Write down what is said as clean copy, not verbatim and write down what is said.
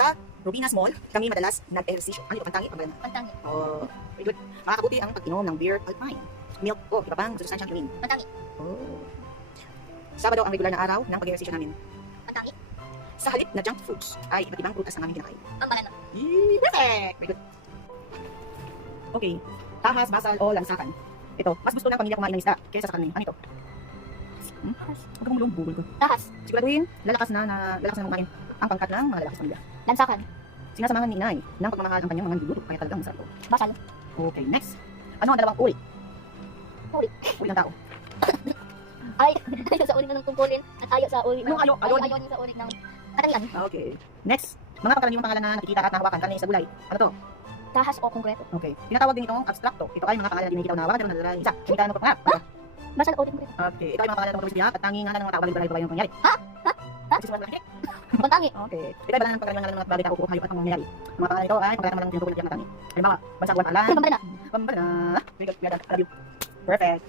Sa Rubinas Mall, kami madalas nag-ehersisyo. Ano ito? Pantangi? Pagbalana? Pantangi. Oh, very good. Makakabuti ang pag-inom ng beer alpine. Milk o iba pang susustansyang inumin. Pantangi. Oh. Sabado ang regular na araw ng pag-ehersisyo namin. Pantangi. Sa halip na junk foods ay iba't ibang prutas ang aming kinakain. Ang banana. Perfect! Very good. Okay. Tahas, basal o lansakan. Ito, mas gusto ng pamilya kumain ng isda kaysa sa kanin. Ano ito? Huwag kang mulong, bubol ko. Tahas. Siguraduhin, lalakas na kumain ang pangkat ng mga lalaki sa pamilya. Lansakan. Sinasamahan ni inay ng pagmamahal ang kanyang mga niluluto, kaya talagang masarap. Basal. Okay, next. Ano ang dalawang uri? Uri. Uri ng tao. Ay, ayo sa uri ng tungkulin at ayo sa uri ng... Yung ayon. Ayon sa uri ng katangian. Okay. Next. Mga pangkaraniwang pangalan na nakikita at nahawakan karne sa gulay. Ano to? Tahas o konkreto. Okay. Tinatawag din itong abstrakto. Ito ay mga pangalan na di nakikita o nahawakan pero nadala isa. Kumita ng pangarap. Basal o konkreto. Okay. Ito ay mga pangalan ng pagkabisbiyak at tanging ngalan ng mga tao bagay ng pangyayari. Ha? Kasi sumasabi lang. Pantangi. Okay. Ito ay balang ng pagkakaroon ng mga bagay tao o hayop at pangyayari. Ang mga pangalan ito ay pagkakaroon ng tinutukoy ng tangi. Halimbawa, bansang buwan alan. Pambanana. Pambanana. Very good. Love you. Perfect.